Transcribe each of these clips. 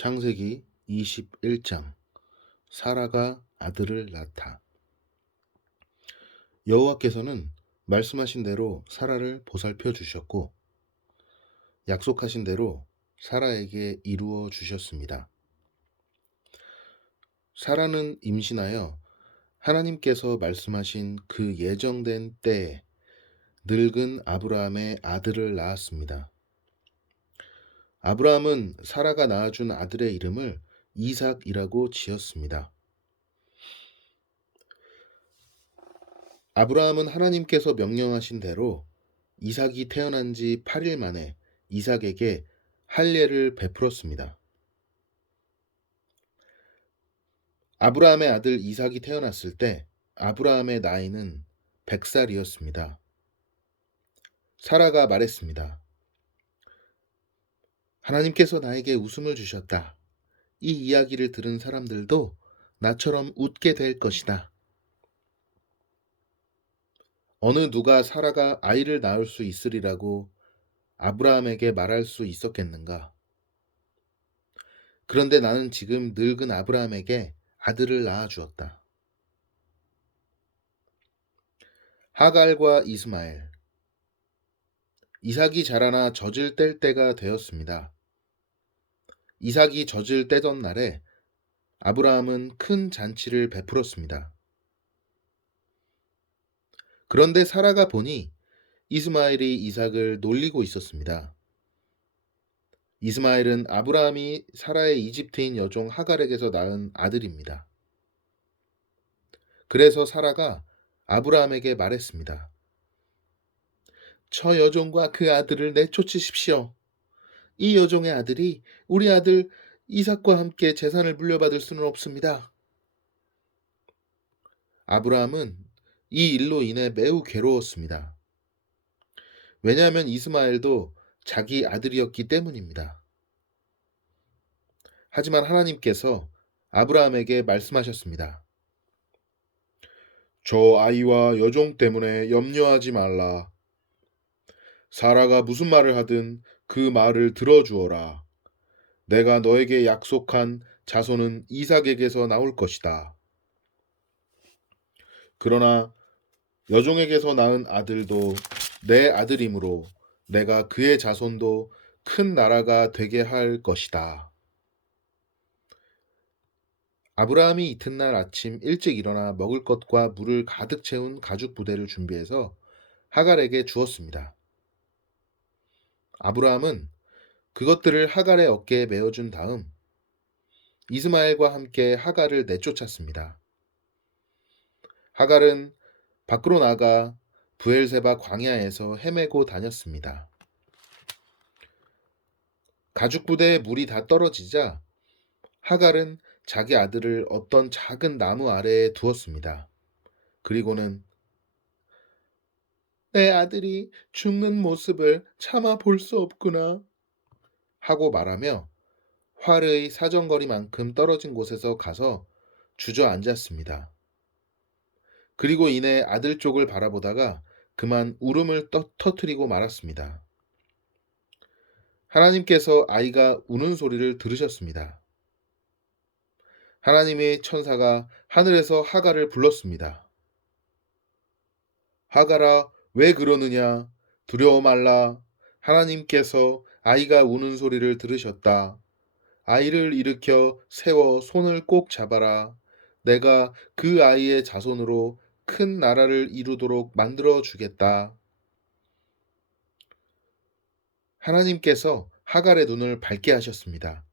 창세기 21장 사라가 아들을 낳다. 여호와께서는 말씀하신 대로 사라를 보살펴 주셨고 약속하신 대로 사라에게 이루어 주셨습니다. 사라는 임신하여 하나님께서 말씀하신 그 예정된 때에 늙은 아브라함의 아들을 낳았습니다. 아브라함은 사라가 낳아준 아들의 이름을 이삭이라고 지었습니다. 아브라함은 하나님께서 명령하신 대로 이삭이 태어난 지 8일 만에 이삭에게 할례를 베풀었습니다. 아브라함의 아들 이삭이 태어났을 때 아브라함의 나이는 100살이었습니다. 사라가 말했습니다. 하나님께서 나에게 웃음을 주셨다. 이 이야기를 들은 사람들도 나처럼 웃게 될 것이다. 어느 누가 사라가 아이를 낳을 수 있으리라고 아브라함에게 말할 수 있었겠는가? 그런데 나는 지금 늙은 아브라함에게 아들을 낳아 주었다. 하갈과 이스마엘. 이삭이 자라나 젖을 뗄 때가 되었습니다. 이삭이 젖을 떼던 날에 아브라함은 큰 잔치를 베풀었습니다. 그런데 사라가 보니 이스마엘이 이삭을 놀리고 있었습니다. 이스마엘은 아브라함이 사라의 이집트인 여종 하갈에게서 낳은 아들입니다. 그래서 사라가 아브라함에게 말했습니다. 저 여종과 그 아들을 내쫓으십시오. 이 여종의 아들이 우리 아들 이삭과 함께 재산을 물려받을 수는 없습니다. 아브라함은 이 일로 인해 매우 괴로웠습니다. 왜냐하면 이스마엘도 자기 아들이었기 때문입니다. 하지만 하나님께서 아브라함에게 말씀하셨습니다. 저 아이와 여종 때문에 염려하지 말라. 사라가 무슨 말을 하든 그 말을 들어주어라. 내가 너에게 약속한 자손은 이삭에게서 나올 것이다. 그러나 여종에게서 낳은 아들도 내 아들이므로 내가 그의 자손도 큰 나라가 되게 할 것이다. 아브라함이 이튿날 아침 일찍 일어나 먹을 것과 물을 가득 채운 가죽 부대를 준비해서 하갈에게 주었습니다. 아브라함은 그것들을 하갈의 어깨에 메어준 다음 이스마엘과 함께 하갈을 내쫓았습니다. 하갈은 밖으로 나가 브엘세바 광야에서 헤매고 다녔습니다. 가죽 부대에 물이 다 떨어지자 하갈은 자기 아들을 어떤 작은 나무 아래에 두었습니다. 그리고는 내 아들이 죽는 모습을 차마 볼 수 없구나 하고 말하며 활의 사정거리만큼 떨어진 곳에서 가서 주저앉았습니다. 그리고 이내 아들 쪽을 바라보다가 그만 울음을 터뜨리고 말았습니다. 하나님께서 아이가 우는 소리를 들으셨습니다. 하나님의 천사가 하늘에서 하갈을 불렀습니다. 하갈아, 왜 그러느냐? 두려워 말라. 하나님께서 아이가 우는 소리를 들으셨다. 아이를 일으켜 세워 손을 꼭 잡아라. 내가 그 아이의 자손으로 큰 나라를 이루도록 만들어 주겠다. 하나님께서 하갈의 눈을 밝게 하셨습니다.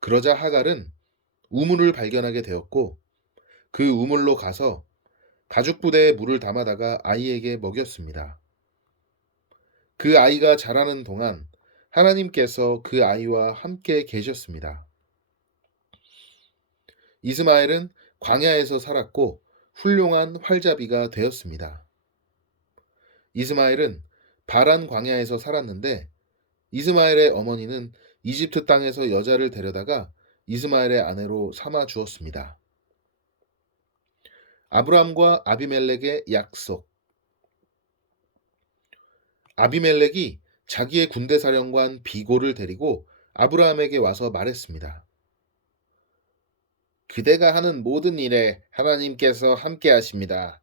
그러자 하갈은 우물을 발견하게 되었고 그 우물로 가서 가죽 부대에 물을 담아다가 아이에게 먹였습니다. 그 아이가 자라는 동안 하나님께서 그 아이와 함께 계셨습니다. 이스마엘은 광야에서 살았고 훌륭한 활잡이가 되었습니다. 이스마엘은 바란 광야에서 살았는데 이스마엘의 어머니는 이집트 땅에서 여자를 데려다가 이스마엘의 아내로 삼아 주었습니다. 아브람과 아비멜렉의 약속. 아비멜렉이 자기의 군대 사령관 비골을 데리고 아브라함에게 와서 말했습니다. 그대가 하는 모든 일에 하나님께서 함께 하십니다.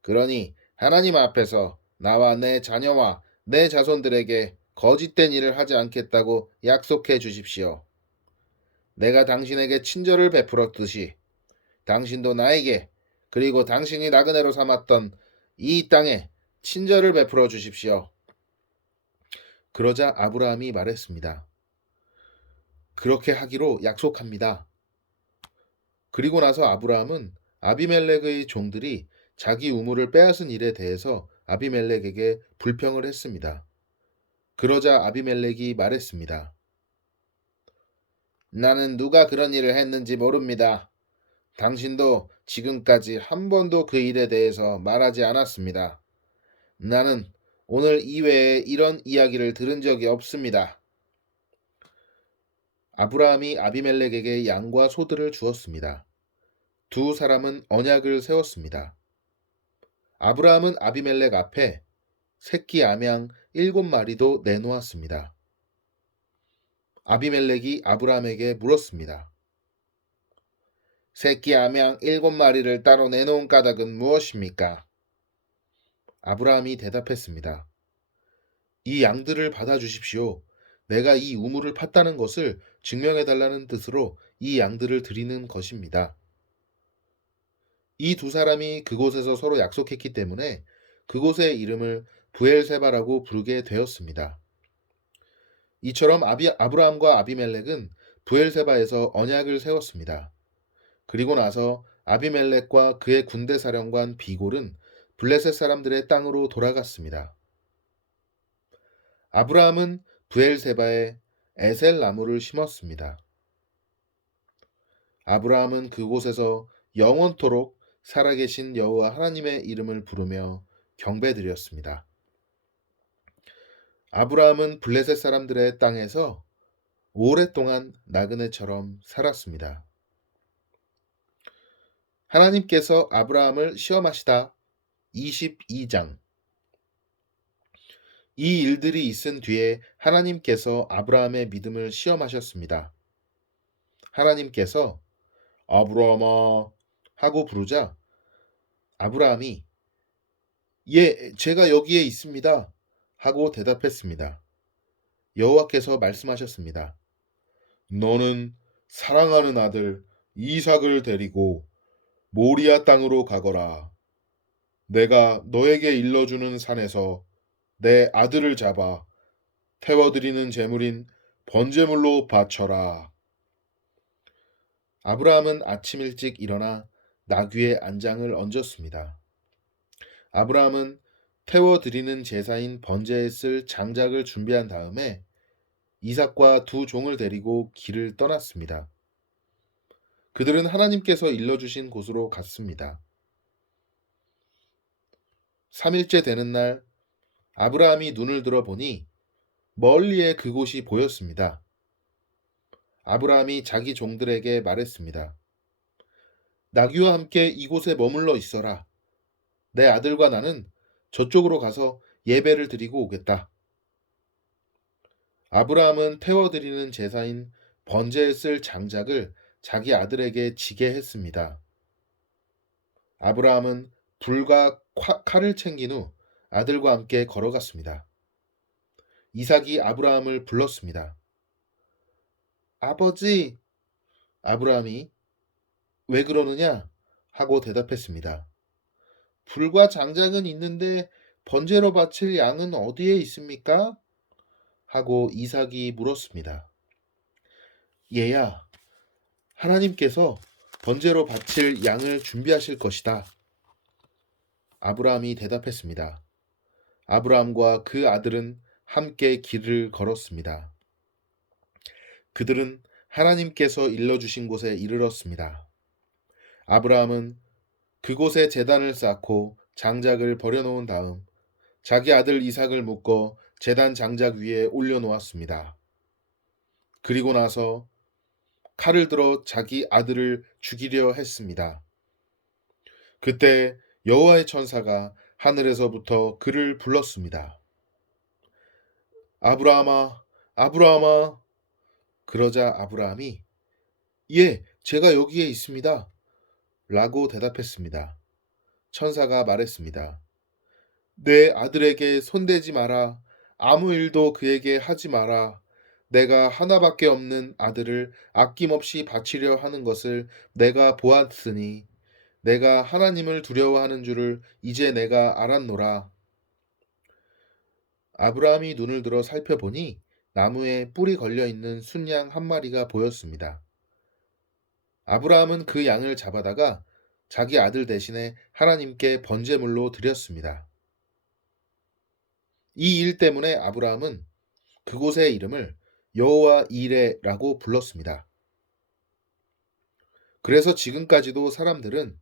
그러니 하나님 앞에서 나와 내 자녀와 내 자손들에게 거짓된 일을 하지 않겠다고 약속해 주십시오. 내가 당신에게 친절을 베풀었듯이 당신도 나에게 그리고 당신이 나그네로 삼았던 이 땅에 친절을 베풀어 주십시오. 그러자 아브라함이 말했습니다. 그렇게 하기로 약속합니다. 그리고 나서 아브라함은 아비멜렉의 종들이 자기 우물을 빼앗은 일에 대해서 아비멜렉에게 불평을 했습니다. 그러자 아비멜렉이 말했습니다. 나는 누가 그런 일을 했는지 모릅니다. 당신도 지금까지 한 번도 그 일에 대해서 말하지 않았습니다. 나는 오늘 이외에 이런 이야기를 들은 적이 없습니다. 아브라함이 아비멜렉에게 양과 소들을 주었습니다. 두 사람은 언약을 세웠습니다. 아브라함은 아비멜렉 앞에 새끼 암양 7마리도 내놓았습니다. 아비멜렉이 아브라함에게 물었습니다. 새끼 암양 7마리를 따로 내놓은 까닭은 무엇입니까? 아브라함이 대답했습니다. 이 양들을 받아 주십시오. 내가 이 우물을 팠다는 것을 증명해 달라는 뜻으로 이 양들을 드리는 것입니다. 이 두 사람이 그곳에서 서로 약속했기 때문에 그곳의 이름을 부엘세바라고 부르게 되었습니다. 이처럼 아브라함과 아비멜렉은 부엘세바에서 언약을 세웠습니다. 그리고 나서 아비멜렉과 그의 군대 사령관 비골은 블레셋 사람들의 땅으로 돌아갔습니다. 아브라함은 부엘세바에 에셀 나무를 심었습니다. 아브라함은 그곳에서 영원토록 살아계신 여호와 하나님의 이름을 부르며 경배드렸습니다. 아브라함은 블레셋 사람들의 땅에서 오랫동안 나그네처럼 살았습니다. 하나님께서 아브라함을 시험하시다 22장. 이 일들이 있은 뒤에 하나님께서 아브라함의 믿음을 시험하셨습니다. 하나님께서 아브라함아 하고 부르자 아브라함이 예, 제가 여기에 있습니다 하고 대답했습니다. 여호와께서 말씀하셨습니다. 너는 사랑하는 아들 이삭을 데리고 모리아 땅으로 가거라. 내가 너에게 일러주는 산에서 내 아들을 잡아 태워드리는 제물인 번제물로 바쳐라. 아브라함은 아침 일찍 일어나 나귀의 안장을 얹었습니다. 아브라함은 태워드리는 제사인 번제에 쓸 장작을 준비한 다음에 이삭과 두 종을 데리고 길을 떠났습니다. 그들은 하나님께서 일러주신 곳으로 갔습니다. 3일째 되는 날 아브라함이 눈을 들어 보니 멀리에 그곳이 보였습니다. 아브라함이 자기 종들에게 말했습니다. 나귀와 함께 이곳에 머물러 있어라. 내 아들과 나는 저쪽으로 가서 예배를 드리고 오겠다. 아브라함은 태워드리는 제사인 번제에 쓸 장작을 자기 아들에게 지게 했습니다. 아브라함은 불과 칼을 챙긴 후 아들과 함께 걸어갔습니다. 이삭이 아브라함을 불렀습니다. 아버지, 아브라함이 왜 그러느냐? 하고 대답했습니다. 불과 장작은 있는데 번제로 바칠 양은 어디에 있습니까? 하고 이삭이 물었습니다. 얘야, 하나님께서 번제로 바칠 양을 준비하실 것이다. 아브라함이 대답했습니다. 아브라함과 그 아들은 함께 길을 걸었습니다. 그들은 하나님께서 일러주신 곳에 이르렀습니다. 아브라함은 그곳에 제단을 쌓고 장작을 버려놓은 다음 자기 아들 이삭을 묶어 제단 장작 위에 올려놓았습니다. 그리고 나서 칼을 들어 자기 아들을 죽이려 했습니다. 그때 여호와의 천사가 하늘에서부터 그를 불렀습니다. 아브라함아, 아브라함아. 그러자 아브라함이 예, 제가 여기에 있습니다. 라고 대답했습니다. 천사가 말했습니다. 내 아들에게 손대지 마라. 아무 일도 그에게 하지 마라. 내가 하나밖에 없는 아들을 아낌없이 바치려 하는 것을 내가 보았으니 내가 하나님을 두려워하는 줄을 이제 내가 알았노라. 아브라함이 눈을 들어 살펴보니 나무에 뿔이 걸려 있는 순양 한 마리가 보였습니다. 아브라함은 그 양을 잡아다가 자기 아들 대신에 하나님께 번제물로 드렸습니다. 이 일 때문에 아브라함은 그곳의 이름을 여호와 이레라고 불렀습니다. 그래서 지금까지도 사람들은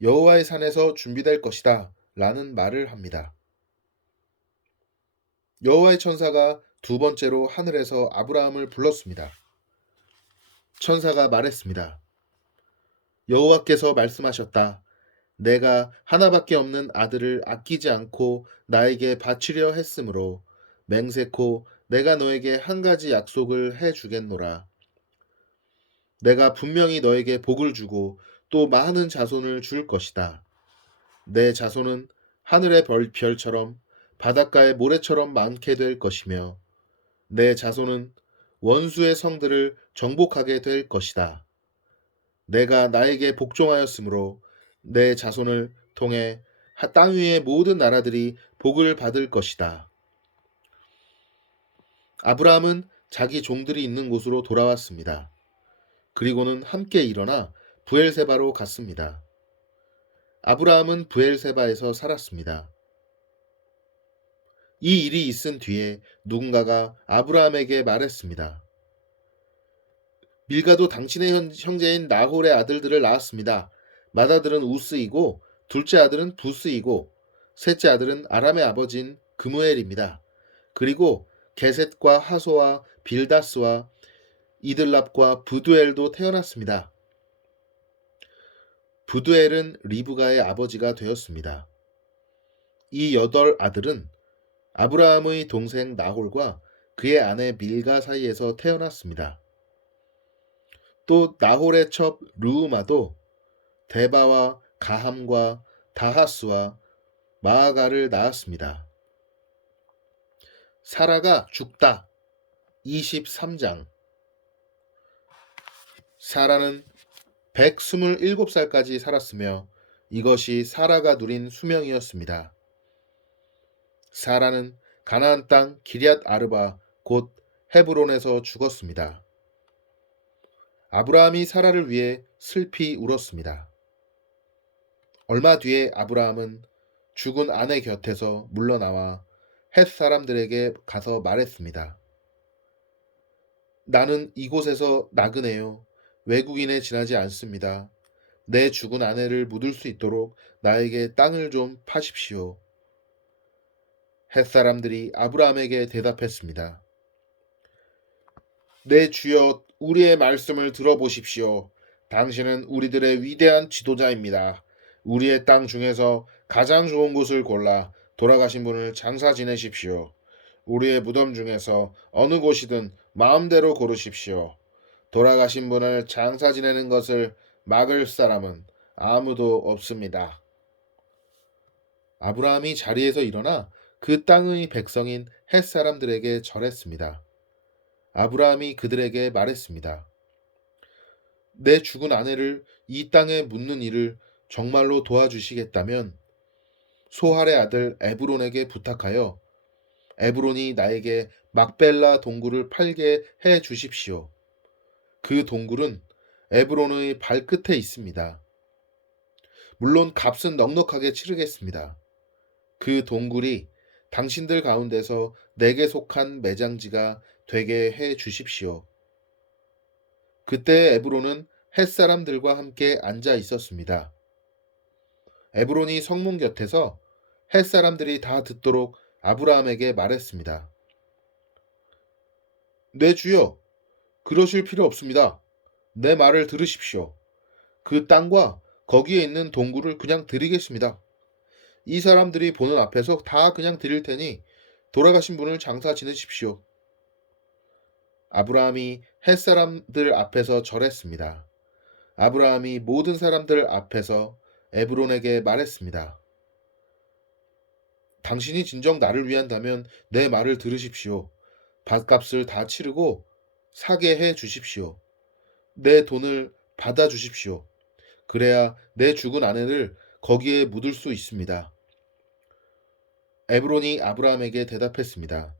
여호와의 산에서 준비될 것이다 라는 말을 합니다. 여호와의 천사가 두 번째로 하늘에서 아브라함을 불렀습니다. 천사가 말했습니다. 여호와께서 말씀하셨다. 내가 하나밖에 없는 아들을 아끼지 않고 나에게 바치려 했으므로 맹세코 내가 너에게 한 가지 약속을 해 주겠노라. 내가 분명히 너에게 복을 주고 또 많은 자손을 줄 것이다. 내 자손은 하늘의 별처럼 바닷가의 모래처럼 많게 될 것이며 내 자손은 원수의 성들을 정복하게 될 것이다. 내가 나에게 복종하였으므로 내 자손을 통해 땅 위의 모든 나라들이 복을 받을 것이다. 아브라함은 자기 종들이 있는 곳으로 돌아왔습니다. 그리고는 함께 일어나 부엘세바로 갔습니다. 아브라함은 부엘세바에서 살았습니다. 이 일이 있은 뒤에 누군가가 아브라함에게 말했습니다. 밀가도 당신의 형제인 나홀의 아들들을 낳았습니다. 맏아들은 우스이고 둘째 아들은 부스이고 셋째 아들은 아람의 아버지인 그무엘입니다. 그리고 게셋과 하소와 빌다스와 이들랍과 부두엘도 태어났습니다. 부두엘은 리브가의 아버지가 되었습니다. 이 8아들은 아브라함의 동생 나홀과 그의 아내 밀가 사이에서 태어났습니다. 또 나홀의 첩 르우마도 데바와 가함과 다하스와 마아가를 낳았습니다. 사라가 죽다. 23장. 사라는 127살까지 살았으며 이것이 사라가 누린 수명이었습니다. 사라는 가나안 땅 기럇 아르바 곧 헤브론에서 죽었습니다. 아브라함이 사라를 위해 슬피 울었습니다. 얼마 뒤에 아브라함은 죽은 아내 곁에서 물러나와 헷 사람들에게 가서 말했습니다. 나는 이곳에서 나그네요. 외국인에 지나지 않습니다. 내 죽은 아내를 묻을 수 있도록 나에게 땅을 좀 파십시오. 헷 사람들이 아브라함에게 대답했습니다. 내 주여, 우리의 말씀을 들어보십시오. 당신은 우리들의 위대한 지도자입니다. 우리의 땅 중에서 가장 좋은 곳을 골라 돌아가신 분을 장사 지내십시오. 우리의 무덤 중에서 어느 곳이든 마음대로 고르십시오. 돌아가신 분을 장사 지내는 것을 막을 사람은 아무도 없습니다. 아브라함이 자리에서 일어나 그 땅의 백성인 헷 사람들에게 절했습니다. 아브라함이 그들에게 말했습니다. 내 죽은 아내를 이 땅에 묻는 일을 정말로 도와주시겠다면 소할의 아들 에브론에게 부탁하여 에브론이 나에게 막벨라 동굴을 팔게 해 주십시오. 그 동굴은 에브론의 발끝에 있습니다. 물론 값은 넉넉하게 치르겠습니다. 그 동굴이 당신들 가운데서 내게 속한 매장지가 되게 해 주십시오. 그때 에브론은 헷 사람들과 함께 앉아 있었습니다. 에브론이 성문 곁에서 헷 사람들이 다 듣도록 아브라함에게 말했습니다. 내 주여, 그러실 필요 없습니다. 내 말을 들으십시오. 그 땅과 거기에 있는 동굴을 그냥 드리겠습니다. 이 사람들이 보는 앞에서 다 그냥 드릴 테니 돌아가신 분을 장사 지내십시오. 아브라함이 햇사람들 앞에서 절했습니다. 아브라함이 모든 사람들 앞에서 에브론에게 말했습니다. 당신이 진정 나를 위한다면 내 말을 들으십시오. 밭값을 다 치르고 사게 해 주십시오. 내 돈을 받아 주십시오. 그래야 내 죽은 아내를 거기에 묻을 수 있습니다. 에브론이 아브라함에게 대답했습니다.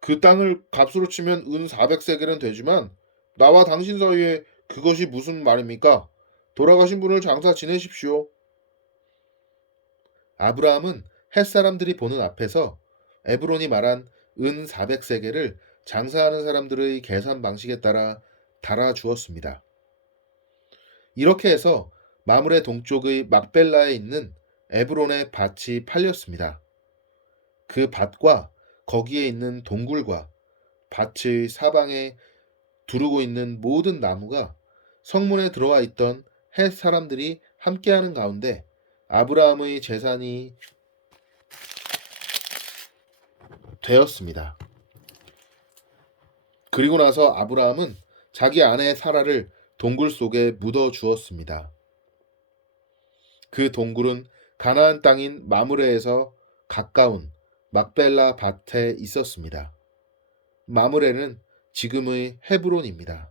그 땅을 값으로 치면 은 400세겔은 되지만 나와 당신 사이에 그것이 무슨 말입니까? 돌아가신 분을 장사 지내십시오. 아브라함은 햇사람들이 보는 앞에서 에브론이 말한 은 400세겔을 장사하는 사람들의 계산 방식에 따라 달아주었습니다. 이렇게 해서 마므레 동쪽의 막벨라에 있는 에브론의 밭이 팔렸습니다. 그 밭과 거기에 있는 동굴과 밭의 사방에 두르고 있는 모든 나무가 성문에 들어와 있던 헷 사람들이 함께하는 가운데 아브라함의 재산이 되었습니다. 그리고 나서 아브라함은 자기 아내 사라를 동굴 속에 묻어 주었습니다. 그 동굴은 가나안 땅인 마므레에서 가까운 막벨라 밭에 있었습니다. 마므레는 지금의 헤브론입니다.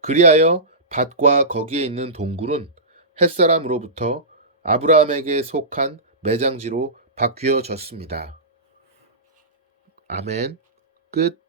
그리하여 밭과 거기에 있는 동굴은 햇사람으로부터 아브라함에게 속한 매장지로 바뀌어졌습니다. 아멘. 끝.